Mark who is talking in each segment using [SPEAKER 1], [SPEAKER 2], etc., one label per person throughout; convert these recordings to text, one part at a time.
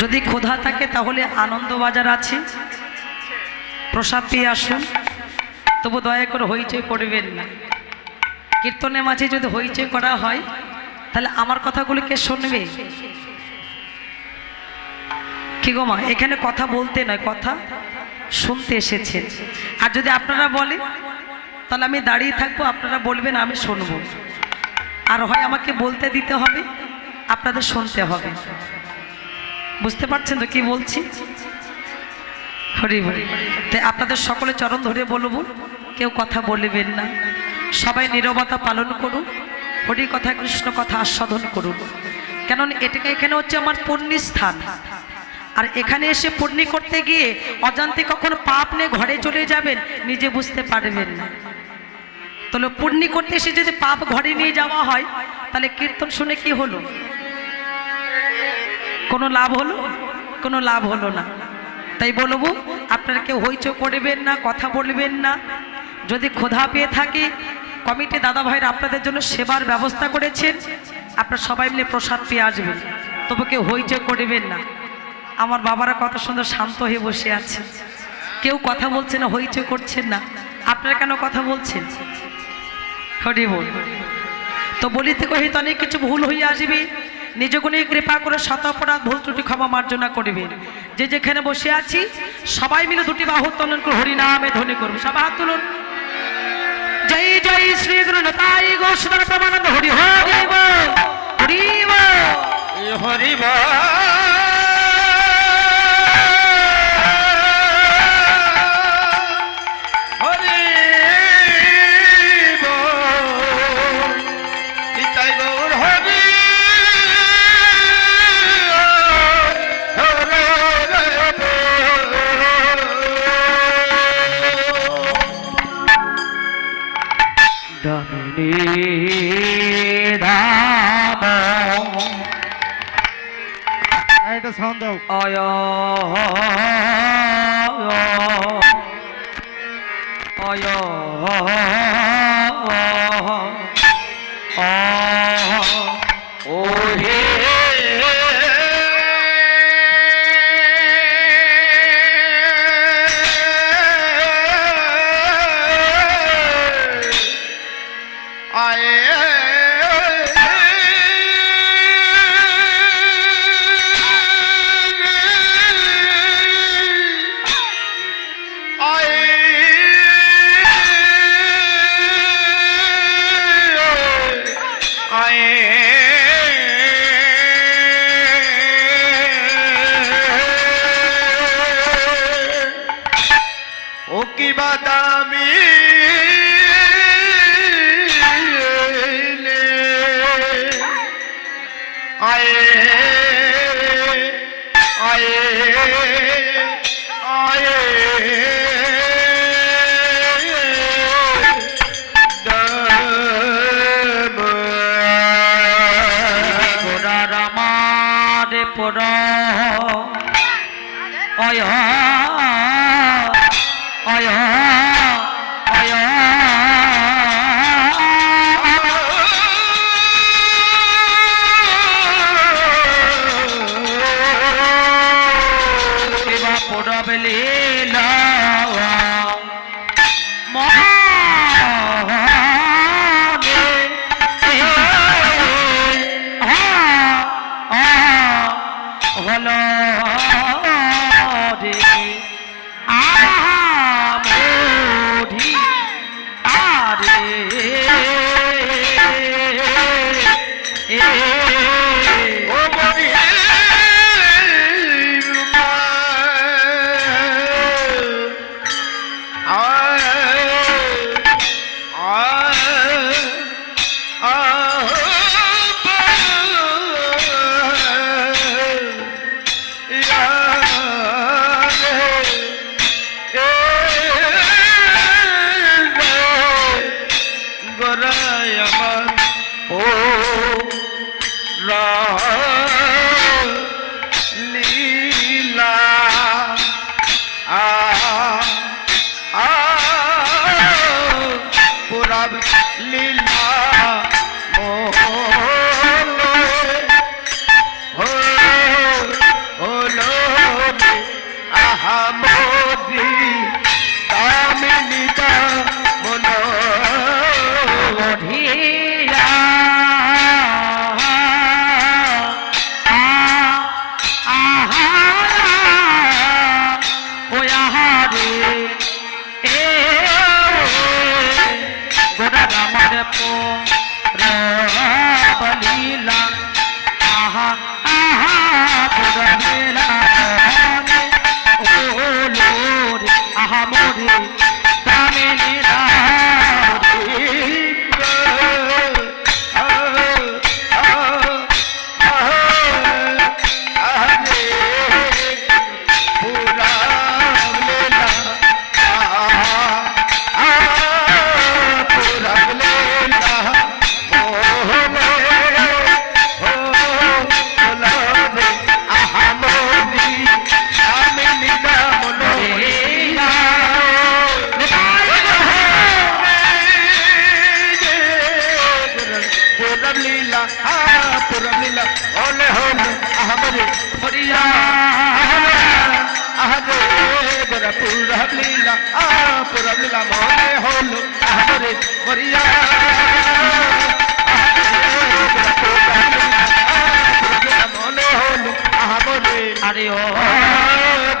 [SPEAKER 1] যদি ক্ষুধা থাকে তাহলে আনন্দবাজার আছে। প্রসাদ পেয়ে আসুন। তবু দয়া করে হইচই করবেন না। কীর্তনের মাঝে যদি হইচই করা হয়, তাহলে আমার কথাগুলো কে শুনবে? কি গো মা, এখানে কথা বলতে নয়, কথা শুনতে এসেছেন। আর যদি আপনারা বলেন, তাহলে আমি দাঁড়িয়ে থাকব, আপনারা বলবেন, আমি শুনব। আর হয় আমাকে বলতে দিতে হবে, আপনাদের শুনতে হবে। বুঝতে পারছেন তো কি বলছি? হরি হরি তাই আপনাদের সকলে চরণ ধরে বলব, কেউ কথা বলবেন না। সবাই নীরবতা পালন করুন, হরি কথা, কৃষ্ণ কথা আস্বাদন করুন। কেন এটাকে এখানে হচ্ছে আমার পুণ্যি স্থান আর এখানে এসে পূর্ণি করতে গিয়ে অজান্তে কখন পাপ নিয়ে ঘরে চলে যাবেন, নিজে বুঝতে পারবেন না। তাহলে পূর্ণি করতে এসে যদি পাপ ঘরে নিয়ে যাওয়া হয়, তাহলে কীর্তন শুনে কি হলো? কোনো লাভ হলো? কোনো লাভ হলো না। তাই বলব আপনারা কেউ হইচই করবেন না, কথা বলবেন না। যদি ক্ষুধা পেয়ে থাকে, কমিটি দাদা ভাইরা আপনাদের জন্য সেবার ব্যবস্থা করেছেন। আপনারা সবাই মিলে প্রসাদ পেয়ে আসবেন। তবু কেউ হইচই করবেন না। আমার বাবারা কত সুন্দর শান্ত হয়ে বসে আছে। কেউ কথা বলছে না, হইচই করছেন না। আপনারা কেন কথা বলছেন? হরি বল। তো বলিতে কহিত অনেক কিছু ভুল হইয়া আসবে। নিজ গুণে কৃপা করে শত অপরাধ, ভুল ত্রুটি ক্ষমা মার্জনা করিবেন যে যেখানে বসে আছি, সবাই মিলে দুটি বাহু তলন করে হরি নামে ধ্বনি করব। সবাই হাত তুলুন। জয় জয় শ্রী গুরু নতাই গোস্বামী প্রমানন্দ। হরি হরি। হরি
[SPEAKER 2] হরি
[SPEAKER 3] 어여
[SPEAKER 1] অয় অয়
[SPEAKER 2] করিয়া
[SPEAKER 3] আহারে গোরা পুরা লীলা আ পুরা লীলা। মনে হলো আহারে করিয়া মনে হলো আহারে
[SPEAKER 2] আরে ও।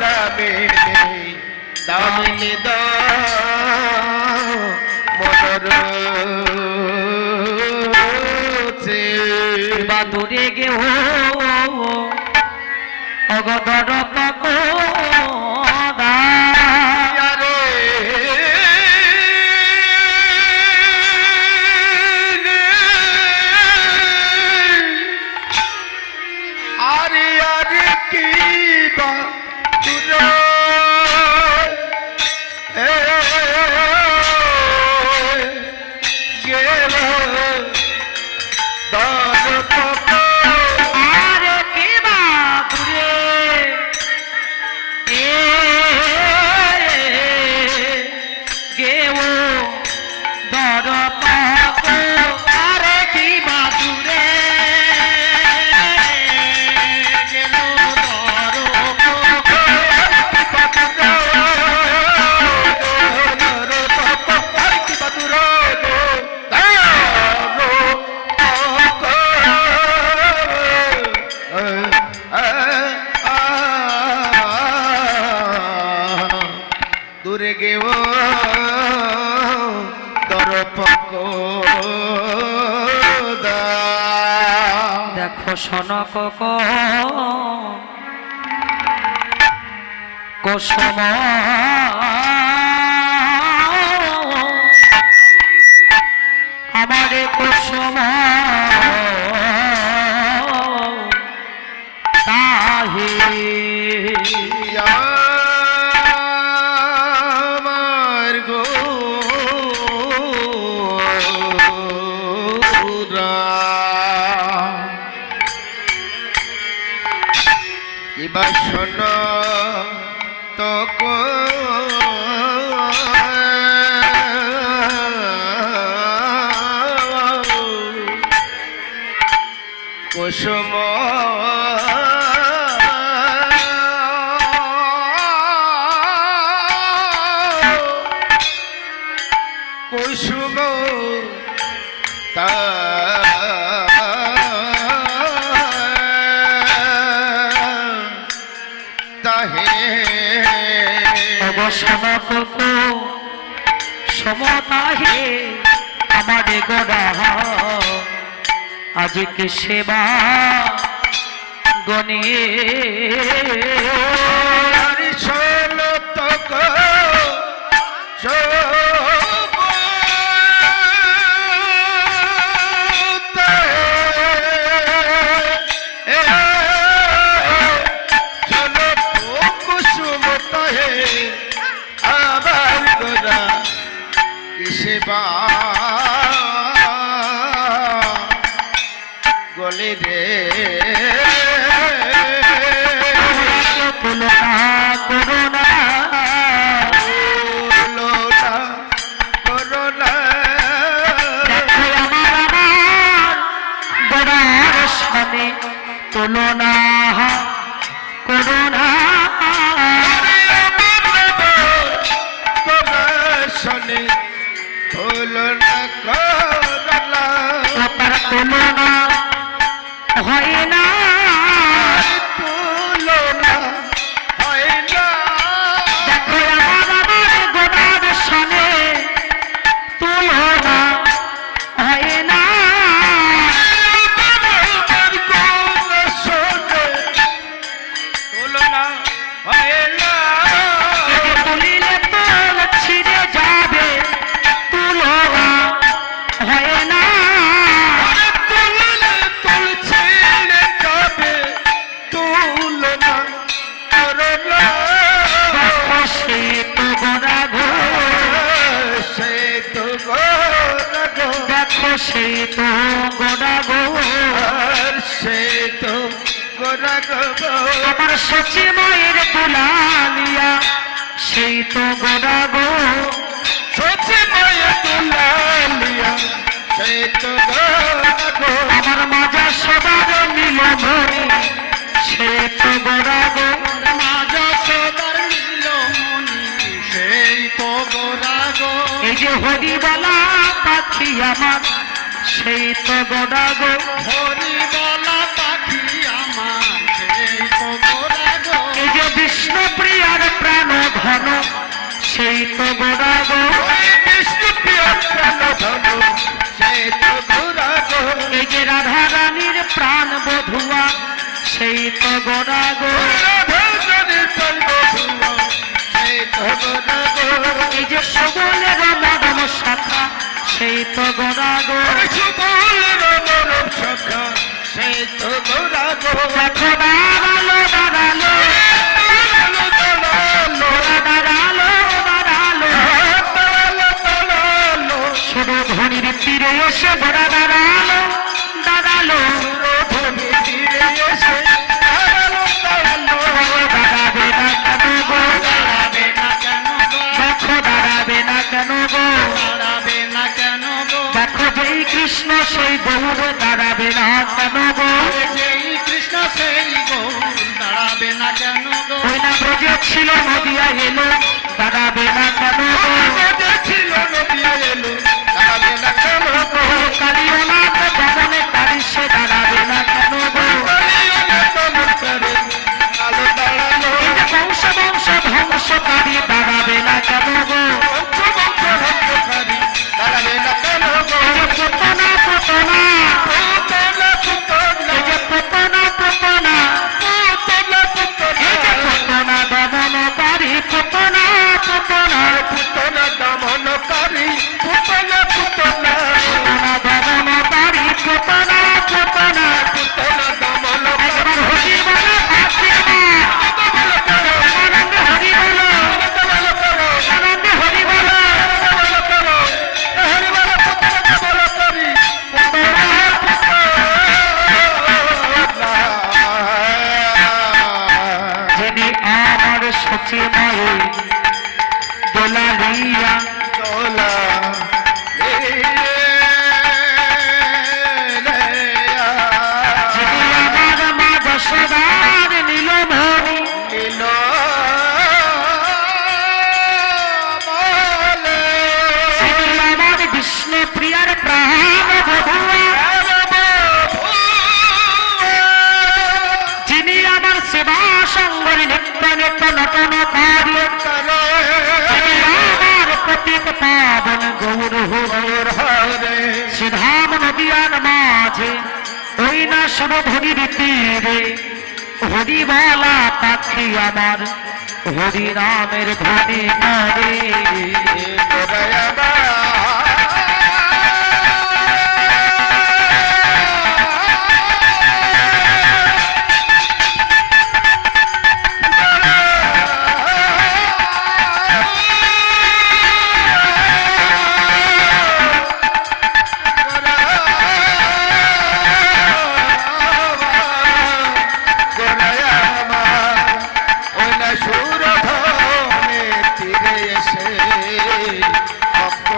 [SPEAKER 3] দামিনী দামিনী দা মদর
[SPEAKER 2] বা দূরে গে ও অগদর পাকো
[SPEAKER 3] আরে আরে কি বা তুরা এ
[SPEAKER 2] সনক কুসুম কুসুম
[SPEAKER 3] তা
[SPEAKER 2] অবসনক সমতাহে আমারে গড়া আজকে সেবা গণে
[SPEAKER 3] তক
[SPEAKER 2] আমার সচি মায়ের দুলালিয়া সেই তো গোড়া গো
[SPEAKER 3] সচি মায়া তুলালিয়া সে তো
[SPEAKER 2] আমার মাজা সবার নীল ভরে সেই তো গোড়াগো
[SPEAKER 3] মা যশোদার নীলমণি সেই তো গোরাগো
[SPEAKER 2] এই যে হরিবালা পাখি আমার সেই তো গোড়াগো
[SPEAKER 3] হরি
[SPEAKER 2] প্রাণ সেই তো গোড়াগো
[SPEAKER 3] বিষ্ণু প্রিয় প্রাণ ধনু সেই তো গোরাগো
[SPEAKER 2] এই যে রাধা রানীর প্রাণ বধুয়া সেই তো গোড়াগো
[SPEAKER 3] রাধারানীর প্রাণ বধূয়া, সেই তো গোরাগো
[SPEAKER 2] এই যে সবলের মদন শাখা সেই তো গোড়াগো
[SPEAKER 3] সুবলের নরম সখা, সেই তো গোরাগো
[SPEAKER 2] কৃষ্ণ সেই গৌর দাঁড়াবে না কেন গো?
[SPEAKER 3] কৃষ্ণ সেই গৌর দাঁড়াবে না কেন গো?
[SPEAKER 2] ওই না ব্রজে ছিল নদিয়া এলো দাঁড়াবে না কেন গো?
[SPEAKER 3] ছিল নদিয়া এলো, দাঁড়াবে না কেন গো?
[SPEAKER 2] কালিওনাথ ভবনে তারি সে দাঁড়াবে না কেন গো? বংশ বংশ ধ্বংসকারী দাঁড়াবে না কেন গো? যিনি আমার সেবা সঙ্গর নিত্য নিত্য আমার প্রতীক পাবন গৌর হর। শ্রীধাম নদিয়ার মাঝে, ওই না সুরধনির তীরে হরিবালা পাখি আমার হরি রামের ধ্বনি করে।